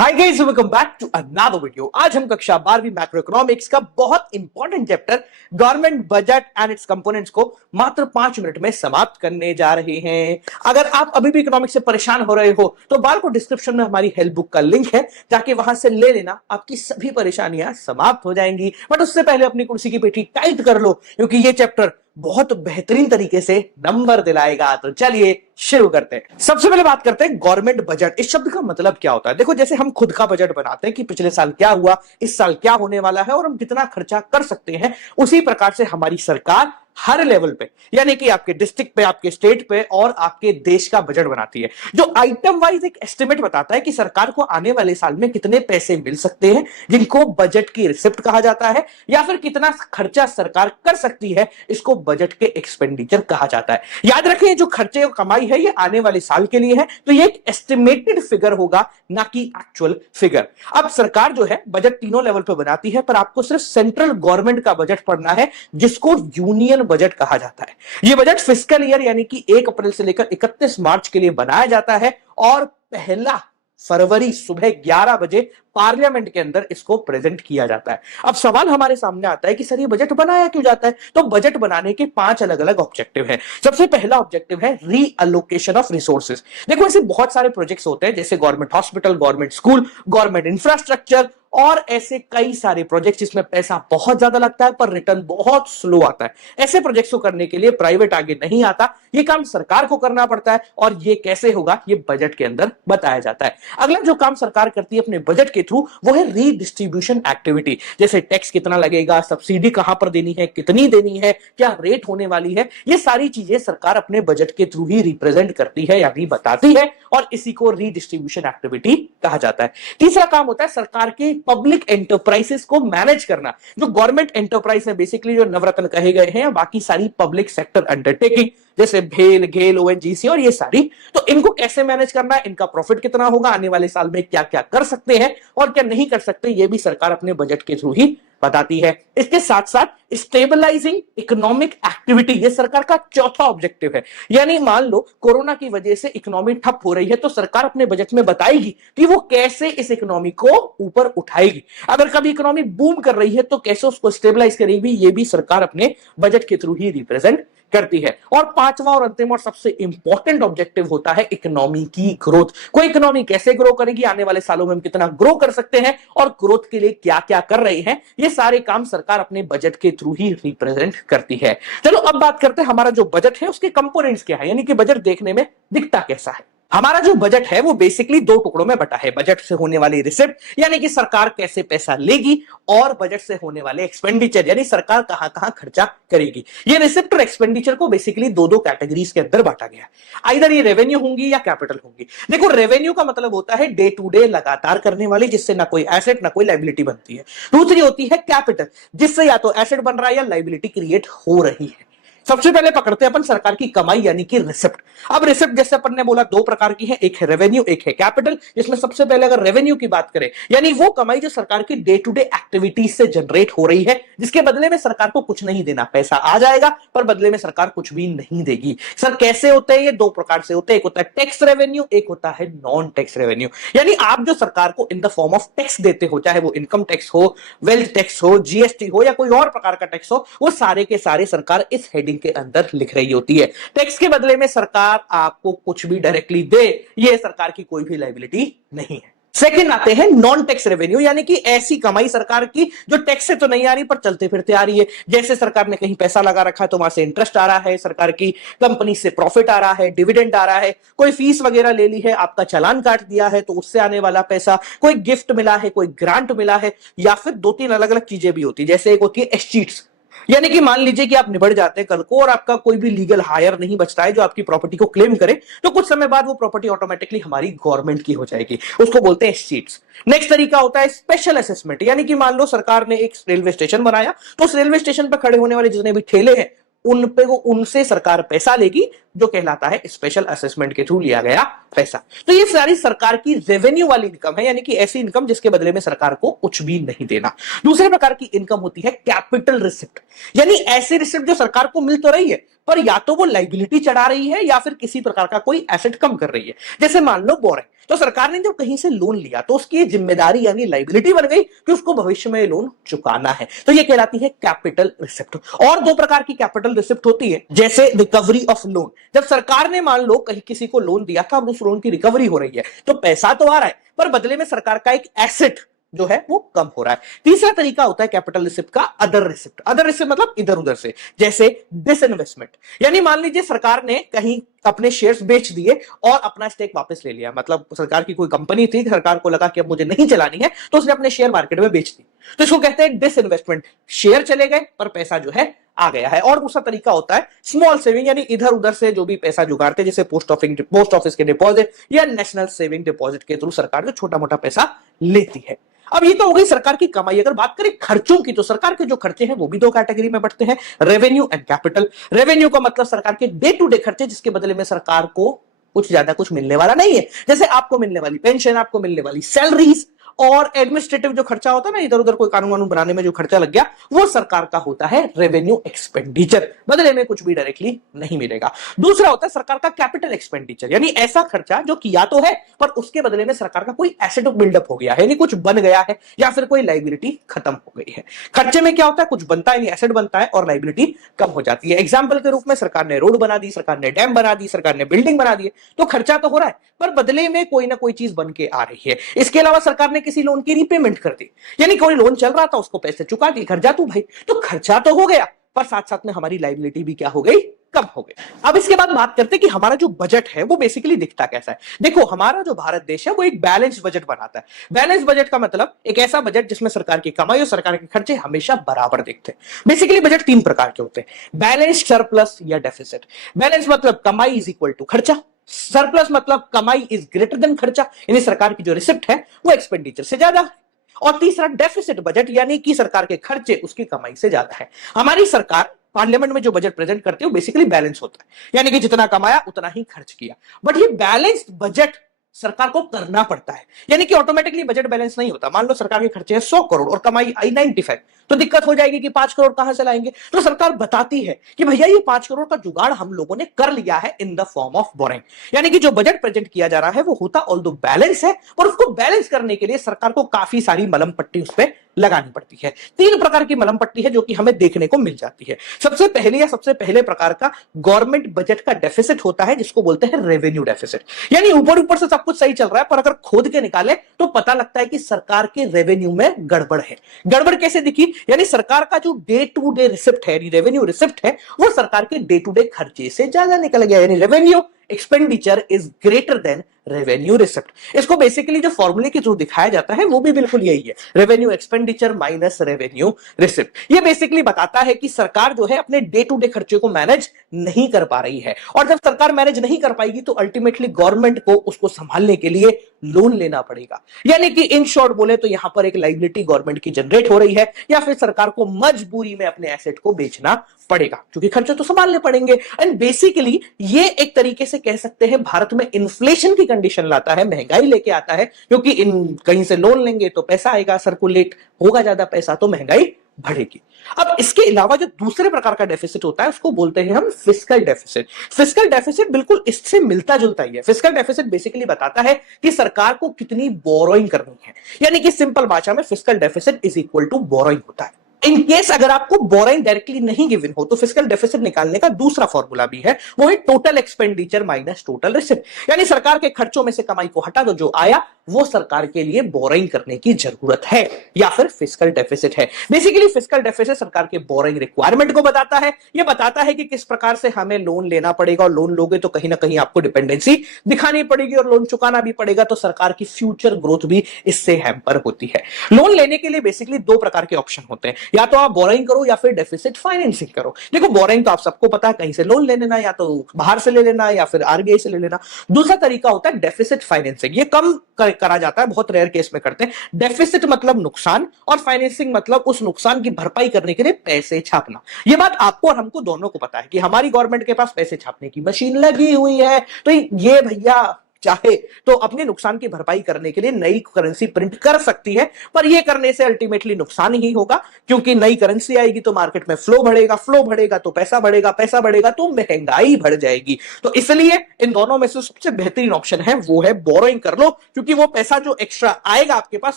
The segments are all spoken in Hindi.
Hi guys, welcome back to another video. आज हम कक्षा 12वीं मैक्रो इकोनॉमिक्स का बहुत important chapter government budget and its components को मात्र 5 मिनट में समाप्त करने जा रहे हैं। अगर आप अभी भी इकोनॉमिक्स से परेशान हो रहे हो तो बार को डिस्क्रिप्शन में हमारी हेल्प बुक का लिंक है, जाके वहां से ले लेना, आपकी सभी परेशानियां समाप्त हो जाएंगी। बट उससे पहले अपनी कुर्सी की पेटी टाइट कर लो, क्योंकि ये चैप्टर बहुत बेहतरीन तरीके से नंबर दिलाएगा। तो चलिए शुरू करते हैं। सबसे पहले बात करते हैं गवर्नमेंट बजट। इस शब्द का मतलब क्या होता है? देखो, जैसे हम खुद का बजट बनाते हैं कि पिछले साल क्या हुआ, इस साल क्या होने वाला है और हम कितना खर्चा कर सकते हैं, उसी प्रकार से हमारी सरकार हर लेवल पे, यानी कि आपके डिस्ट्रिक्ट पे, आपके स्टेट पे और आपके देश का बजट बनाती है, जो आइटम वाइज एक एस्टिमेट बताता है कि सरकार को आने वाले साल में कितने पैसे मिल सकते हैं, जिनको बजट की रिसिप्ट कहा जाता है, या फिर कितना खर्चा सरकार कर सकती है, इसको बजट के एक्सपेंडिचर कहा जाता है। याद रखें, जो खर्चे और कमाई है ये आने वाले साल के लिए है, तो ये एक एस्टिमेटेड फिगर होगा, ना कि एक्चुअल फिगर। अब सरकार जो है बजट तीनों लेवल पे बनाती है, पर आपको सिर्फ सेंट्रल गवर्नमेंट का बजट पढ़ना है, जिसको यूनियन बजट कहा जाता है। यह बजट फिस्कल ईयर यानी कि 1 अप्रैल से लेकर 31 मार्च के लिए बनाया जाता है और पहला फरवरी सुबह 11 बजे पार्लियामेंट के अंदर इसको प्रेजेंट किया जाता है। अब सवाल हमारे सामने आता है कि सर ये बजट बनाया क्यों जाता है? तो बजट बनाने के 5 अलग अलग ऑब्जेक्टिव हैं। सबसे पहला ऑब्जेक्टिव है रीअलोकेशन ऑफ रिसोर्सेज। देखो, ऐसे बहुत सारे प्रोजेक्ट्स होते हैं, जैसे government hospital, government school, government infrastructure और ऐसे कई सारे प्रोजेक्ट्स जिसमें पैसा बहुत ज्यादा लगता है पर रिटर्न बहुत स्लो आता है। ऐसे प्रोजेक्ट्स को करने के लिए प्राइवेट आगे नहीं आता, ये काम सरकार को करना पड़ता है। और ये कैसे होगा, ये बजट के अंदर बताया जाता है। अगला जो काम सरकार करती है अपने बजट के थ्रू, वो है रीडिस्ट्रीब्यूशन एक्टिविटी। जैसे टैक्स कितना लगेगा, सब्सिडी कहां पर देनी है, कितनी देनी है, क्या रेट होने वाली है, ये सारी चीजें सरकार अपने बजट के थ्रू ही रिप्रेजेंट करती है, यानी बताती है, और इसी को रीडिस्ट्रीब्यूशन एक्टिविटी कहा जाता है। तीसरा काम होता है सरकार के पब्लिक एंटरप्राइजेस को मैनेज करना। जो गवर्नमेंट एंटरप्राइज है, बेसिकली जो नवरत्न कहे गए हैं, बाकी सारी पब्लिक सेक्टर अंडरटेकिंग जैसे भेल, गेल, ओएनजीसी और ये सारी, तो इनको कैसे मैनेज करना है, इनका प्रॉफिट कितना होगा, आने वाले साल में क्या क्या कर सकते हैं और क्या नहीं कर सकते, ये भी सरकार अपने बजट के थ्रू ही बताती है। इसके साथ साथ स्टेबलाइजिंग इकोनॉमिक एक्टिविटी, ये सरकार का चौथा ऑब्जेक्टिव है। यानी मान लो कोरोना की वजह से इकोनॉमी ठप हो रही है, तो सरकार अपने बजट में बताएगी कि वो कैसे इस इकोनॉमी को ऊपर उठाएगी। अगर कभी इकोनॉमी बूम कर रही है तो कैसे उसको स्टेबलाइज करेगी, ये भी सरकार अपने बजट के थ्रू ही रिप्रेजेंट करती है। और पांचवा और अंतिम और सबसे इंपॉर्टेंट ऑब्जेक्टिव होता है इकोनॉमी की ग्रोथ। कोई इकोनॉमी कैसे ग्रो करेगी, आने वाले सालों में हम कितना ग्रो कर सकते हैं और ग्रोथ के लिए क्या क्या कर रहे हैं, ये सारे काम सरकार अपने बजट के थ्रू ही रिप्रेजेंट करती है। चलो अब बात करते हैं हमारा जो बजट है उसके कंपोनेंट्स क्या है, यानी कि बजट देखने में दिखता कैसा है। हमारा जो बजट है वो बेसिकली 2 टुकड़ों में बटा है। बजट से होने वाली रिसिप्ट, यानी कि सरकार कैसे पैसा लेगी, और बजट से होने वाले एक्सपेंडिचर, यानी सरकार कहां कहां खर्चा करेगी। ये रिसिप्ट और एक्सपेंडिचर को बेसिकली दो कैटेगरीज के अंदर बांटा गया है। आइदर ये रेवेन्यू होंगी या कैपिटल होंगी। देखो, रेवेन्यू का मतलब होता है डे टू डे लगातार करने वाली, जिससे ना कोई एसेट ना कोई लाइबिलिटी बनती है। दूसरी होती है कैपिटल, जिससे या तो एसेट बन रहा है या लाइबिलिटी क्रिएट हो रही है। सबसे पहले पकड़ते हैं अपन सरकार की कमाई, यानी कि रिसिप्ट। अब रिसिप्ट जैसे अपन ने बोला 2 प्रकार की है, एक है रेवेन्यू, एक है कैपिटल। जिसमें सबसे पहले अगर रेवेन्यू की बात करें, यानी वो कमाई जो सरकार की डे टू डे एक्टिविटीज से जनरेट हो रही है, जिसके बदले में सरकार को कुछ नहीं देना, पैसा आ जाएगा पर बदले में सरकार कुछ भी नहीं देगी। सर कैसे होते हैं? ये 2 प्रकार से होते हैं, एक होता है टैक्स रेवेन्यू, एक होता है नॉन टैक्स रेवेन्यू। यानी आप जो सरकार को in the form of tax देते हो, चाहे वो इनकम टैक्स हो, वेल्थ टैक्स हो, जीएसटी हो या कोई और प्रकार का टैक्स हो, वो सारे के सारे सरकार इस हेडिंग के अंदर लिख रही होती है। टैक्स के बदले में सरकार आपको कुछ भी डायरेक्टली दे, ये सरकार की कोई भी लायबिलिटी नहीं है। सेकंड आते हैं नॉन टैक्स रेवेन्यू, यानी कि ऐसी कमाई सरकार की जो टैक्स से तो नहीं आ रही पर चलते फिरते आ रही है। जैसे सरकार ने कहीं पैसा लगा रखा है तो वहां से इंटरेस्ट आ रहा है, सरकार की कंपनी से प्रॉफिट आ रहा है, डिविडेंड आ रहा है, कोई फीस वगैरह ले ली है, आपका चालान काट दिया है तो उससे आने वाला पैसा, कोई गिफ्ट मिला है, कोई ग्रांट मिला है, या फिर 2-3 अलग अलग चीजें भी होती है। जैसे एक होती है एस्टीट्स, यानी कि मान लीजिए कि आप निबड़ जाते हैं कल को और आपका कोई भी लीगल हायर नहीं बचता है जो आपकी प्रॉपर्टी को क्लेम करे, तो कुछ समय बाद वो प्रॉपर्टी ऑटोमेटिकली हमारी गवर्नमेंट की हो जाएगी, उसको बोलते हैं एस्टीट्स। नेक्स्ट तरीका होता है स्पेशल असेसमेंट, यानी कि मान लो सरकार ने एक रेलवे स्टेशन बनाया, तो उस रेलवे स्टेशन पर खड़े होने वाले जितने भी ठेले हैं उन पे वो उनसे सरकार पैसा लेगी, जो कहलाता है स्पेशल असेसमेंट के थ्रू लिया गया पैसा। तो ये सारी सरकार की रेवेन्यू वाली इनकम है, यानी कि ऐसी इनकम जिसके बदले में सरकार को कुछ भी नहीं देना। दूसरे प्रकार की इनकम होती है कैपिटल रिसिप्ट, यानी ऐसी रिसिप्ट जो सरकार को मिल तो रही है पर या तो वो लाइबिलिटी चढ़ा रही है या फिर किसी प्रकार का कोई एसेट कम कर रही है। जैसे मान लो बोरिंग, तो सरकार ने जब कहीं से लोन लिया तो उसकी जिम्मेदारी यानी लाइबिलिटी बन गई कि उसको भविष्य में लोन चुकाना है, तो ये कहलाती है कैपिटल रिसिप्ट। और दो प्रकार की कैपिटल रिसिप्ट होती है, जैसे रिकवरी ऑफ लोन। जब सरकार ने मान लो कहीं किसी को लोन दिया था, अब उस लोन की रिकवरी हो रही है, तो पैसा तो आ रहा है पर बदले में सरकार का एक एसेट जो है वो कम हो रहा है। तीसरा तरीका होता है कैपिटल रिसिप्ट का अदर रिसिप्ट। अदर रिसिप्ट मतलब इधर उधर से, जैसे डिसइन्वेस्टमेंट, यानी मान लीजिए सरकार ने कहीं अपने शेयर्स बेच दिए और अपना स्टेक वापस ले लिया। मतलब सरकार की कोई कंपनी थी, सरकार को लगा कि अब मुझे नहीं चलानी है, तो उसने अपने शेयर मार्केट में बेच दी, तो इसको कहते हैं डिसइन्वेस्टमेंट। शेयर चले गए पर पैसा जो है आ गया है। और दूसरा तरीका होता है स्मॉल सेविंग, यानी इधर उधर से जो भी पैसा जुगाड़ते, जैसे पोस्ट ऑफिस के डिपॉजिट या नेशनल सेविंग डिपॉजिट के थ्रू सरकार जो छोटा मोटा पैसा लेती है। अब ये तो हो गई सरकार की कमाई। अगर बात करें खर्चों की, तो सरकार के जो खर्चे हैं वो भी दो कैटेगरी में बढ़ते हैं, रेवेन्यू एंड कैपिटल। रेवेन्यू का मतलब सरकार के डे टू डे खर्चे, जिसके बदले में सरकार को कुछ ज्यादा कुछ मिलने वाला नहीं है, जैसे आपको मिलने वाली पेंशन, आपको मिलने वाली सैलरीज, और एडमिनिस्ट्रेटिव जो खर्चा होता है ना, इधर उधर कोई कानून वानून बनाने में जो खर्चा लग गया, वो सरकार का होता है रेवेन्यू एक्सपेंडिचर। बदले में कुछ भी डायरेक्टली नहीं मिलेगा। दूसरा होता है सरकार का कैपिटल एक्सपेंडिचर, यानी ऐसा खर्चा जो किया तो है पर उसके बदले में सरकार का कोई एसेट बिल्डअप हो गया है, यानी कुछ बन गया है या फिर कोई लाइबिलिटी खत्म हो गई है। खर्चे में क्या होता है, कुछ बनता है यानी एसेट बनता है और लाइबिलिटी कम हो जाती है। एग्जाम्पल के रूप में सरकार ने रोड बना दी, सरकार ने डैम बना दी, सरकार ने बिल्डिंग बना दी, तो खर्चा तो हो रहा है पर बदले में कोई ना कोई चीज बन के आ रही है। इसके अलावा सरकार ने किसी लोन की रीपेमेंट कर दी, यानी कोई लोन चल रहा था उसको पैसे चुका दी, घर जा तू भाई, तो खर्चा तो हो गया पर साथ साथ में हमारी लाइबिलिटी भी क्या हो गई, कम हो गई। अब इसके बाद बात करते हैं कि हमारा जो बजट है वो बेसिकली दिखता कैसा है। देखो, हमारा जो भारत देश है वो एक बैलेंस बजट बनाता है। बैलेंस बजट का मतलब एक ऐसा बजट जिसमें सरकार की कमाई और सरकार के खर्चे हमेशा बराबर दिखते हैं। बेसिकली बजट तीन प्रकार के होते हैं, बैलेंस, सरप्लस या डेफिसिट। बैलेंस मतलब कमाई इज इक्वल टू खर्चा, सरप्लस मतलब कमाई इज ग्रेटर देन खर्चा, यानी सरकार की जो रिसिप्ट है वो एक्सपेंडिचर से ज्यादा है। और तीसरा डेफिसिट बजट, यानी कि सरकार के खर्चे उसकी कमाई से ज्यादा है। हमारी सरकार पार्लियामेंट में जो बजट प्रेजेंट करती है वो बेसिकली बैलेंस होता है, यानी कि जितना कमाया उतना ही खर्च किया। बट ये बैलेंस्ड बजट सरकार को करना पड़ता है, यानी कि ऑटोमेटिकली बजट बैलेंस नहीं होता। मान लो सरकार के खर्चे हैं 100 करोड़ और कमाई आई 95, तो दिक्कत हो जाएगी कि 5 करोड़ कहां से लाएंगे। तो सरकार बताती है कि भैया ये 5 करोड़ का जुगाड़ हम लोगों ने कर लिया है in the form of boring, यानी कि जो बजट प्रेजेंट किया जा रहा है वो होता ऑल्दो बैलेंस है, और उसको बैलेंस करने के लिए सरकार को काफी सारी मलम पट्टी उस पर लगानी पड़ती है। तीन प्रकार की मलम पट्टी है जो कि हमें देखने को मिल जाती है। सबसे पहले प्रकार का गवर्नमेंट बजट का डेफिसिट होता है, जिसको बोलते हैं रेवेन्यू डेफिसिट, यानी ऊपर ऊपर से सब कुछ सही चल रहा है पर अगर खोद के निकाले तो पता लगता है कि सरकार के रेवेन्यू में गड़बड़ है। गड़बड़ कैसे दिखी, यानी सरकार का जो डे टू डे रिसिप्ट है, रेवेन्यू रिसिप्ट है, वो सरकार के डे टू डे खर्चे से ज्यादा निकल गया, यानी revenue expenditure is greater than revenue receipt. इसको बेसिकली जो फॉर्मूले के थ्रू दिखाया जाता है वो भी बिल्कुल यही है, revenue expenditure minus revenue receipt. ये बेसिकली बताता है कि सरकार जो है अपने डे टू डे खर्चे को मैनेज नहीं कर पा रही है, और जब सरकार मैनेज नहीं कर पाएगी तो अल्टीमेटली गवर्नमेंट को उसको संभालने के लिए लोन लेना पड़ेगा। यानी कि इन शॉर्ट बोले तो यहां पर एक लायबिलिटी गवर्नमेंट की जनरेट हो रही है, या फिर सरकार को मजबूरी में अपने एसेट को बेचना पड़ेगा, क्योंकि खर्चे तो संभालने पड़ेंगे। एंड बेसिकली ये एक तरीके से कह सकते हैं भारत में इन्फ्लेशन की कंडीशन लाता है, महंगाई लेके आता है, क्योंकि इन कहीं से लोन लेंगे तो पैसा आएगा, सर्कुलेट होगा ज्यादा पैसा तो महंगाई बढ़ेगी। अब इसके अलावा जो दूसरे प्रकार का डेफिसिट होता है उसको बोलते हैं हम फिस्कल डेफिसिट। फिस्कल डेफिसिट बिल्कुल इससे मिलता जुलता ही है। फिस्कल डेफिसिट बेसिकली बताता है कि सरकार को कितनी बोरोइंग करनी है, यानी कि सिंपल भाषा में fiscal deficit is equal to borrowing होता है। इन केस अगर आपको बोरोइंग डायरेक्टली नहीं गिवन हो तो फिस्कल डेफिसिट निकालने का दूसरा फॉर्मूला भी है, वो है total expenditure minus total receipt, यानी सरकार के खर्चों में से कमाई को हटा दो, जो आया वो सरकार के लिए बोरोइंग करने की जरूरत है, या फिर फिस्कल डेफिसिट है। बेसिकली फिस्कल डेफिसिट सरकार के बोरोइंग रिक्वायरमेंट को बताता है। ये बताता है कि किस प्रकार से हमें लोन लेना पड़ेगा, और लोन लोगे तो कहीं ना कहीं आपको डिपेंडेंसी दिखानी पड़ेगी और लोन चुकाना भी पड़ेगा, तो सरकार की फ्यूचर ग्रोथ भी इससे हैम्पर होती है। लोन लेने के लिए बेसिकली दो प्रकार के ऑप्शन होते हैं, या तो आप बोरिंग करो या फिर डेफिसिट फाइनेंसिंग करो। देखो, बोरिंग तो आप सबको पता है, कहीं से लोन ले लेना, या तो बाहर से ले लेना या फिर आरबीआई से ले लेना। दूसरा तरीका होता है डेफिसिट फाइनेंसिंग, ये कम करा जाता है, बहुत रेयर केस में करते हैं। डेफिसिट मतलब नुकसान, और फाइनेंसिंग मतलब उस नुकसान की भरपाई करने के लिए पैसे छापना। ये बात आपको और हमको दोनों को पता है कि हमारी गवर्नमेंट के पास पैसे छापने की मशीन लगी हुई है, तो ये भैया चाहे तो अपने नुकसान की भरपाई करने के लिए नई करेंसी प्रिंट कर सकती है, पर यह करने से अल्टीमेटली नुकसान ही होगा, क्योंकि नई करेंसी आएगी तो मार्केट में फ्लो बढ़ेगा, फ्लो बढ़ेगा तो पैसा बढ़ेगा, पैसा बढ़ेगा तो महंगाई बढ़ जाएगी। तो इसलिए इन दोनों में से सबसे बेहतरीन ऑप्शन है वो है बोरोइंग कर लो, क्योंकि वो पैसा जो एक्स्ट्रा आएगा आपके पास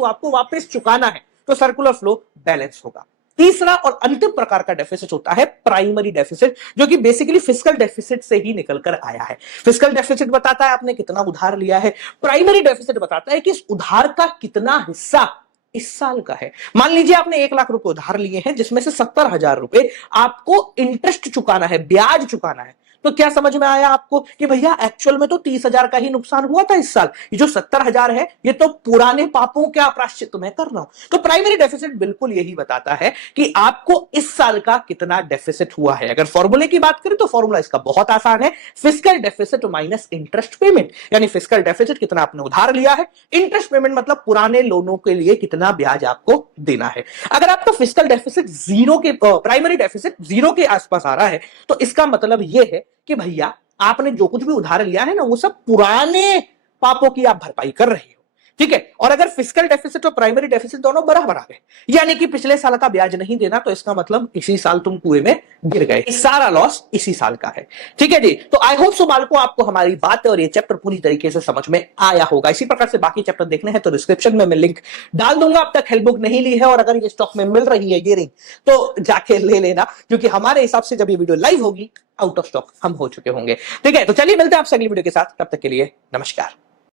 वो आपको वापस चुकाना है, तो सर्कुलर फ्लो बैलेंस होगा। तीसरा और अंतिम प्रकार का डेफिसिट होता है प्राइमरी डेफिसिट, जो कि बेसिकली फिस्कल डेफिसिट से ही निकलकर आया है। फिस्कल डेफिसिट बताता है आपने कितना उधार लिया है, प्राइमरी डेफिसिट बताता है कि इस उधार का कितना हिस्सा इस साल का है। मान लीजिए आपने 1 लाख रुपए उधार लिए हैं, जिसमें से 70,000 रुपए आपको इंटरेस्ट चुकाना है, ब्याज चुकाना है। तो क्या समझ में आया आपको कि भैया एक्चुअल में तो 30,000 का ही नुकसान हुआ था इस साल, ये जो 70,000 है ये तो पुराने पापों का प्रायश्चित मैं कर रहा हूं। तो प्राइमरी डेफिसिट बिल्कुल यही बताता है कि आपको इस साल का कितना डेफिसिट हुआ है। अगर फॉर्मूले की बात करें तो फॉर्मूला इसका बहुत आसान है, fiscal deficit minus interest payment. यानी फिस्कल डेफिसिट कितना आपने उधार लिया है, इंटरेस्ट पेमेंट मतलब पुराने लोनों के लिए कितना ब्याज आपको देना है। अगर आपका फिस्कल डेफिसिट जीरो के प्राइमरी डेफिसिट जीरो के आसपास आ रहा है, तो इसका मतलब यह है कि भैया आपने जो कुछ भी उधार लिया है ना, वो सब पुराने पापों की आप भरपाई कर रहे हो। ठीक है, और अगर फिस्कल डेफिसिट और प्राइमरी डेफिसिट दोनों बराबर आ गए, यानी कि पिछले साल का ब्याज नहीं देना, तो इसका मतलब इसी साल तुम कुएं में गिर गए, सारा लॉस इसी साल का है। ठीक है जी, तो आई होप सो बालको आपको हमारी बात और ये चैप्टर पूरी तरीके से समझ में आया होगा। इसी प्रकार से बाकी चैप्टर देखने हैं तो डिस्क्रिप्शन में मैं लिंक डाल दूंगा। अब तक हेल्प बुक नहीं ली है और अगर ये स्टॉक में मिल रही है ये रिंग, तो जाके ले लेना, क्योंकि हमारे हिसाब से जब ये वीडियो लाइव होगी आउट ऑफ स्टॉक हम हो चुके होंगे। ठीक है, तो चलिए मिलते हैं आपसे अगली वीडियो के साथ, तब तक के लिए नमस्कार।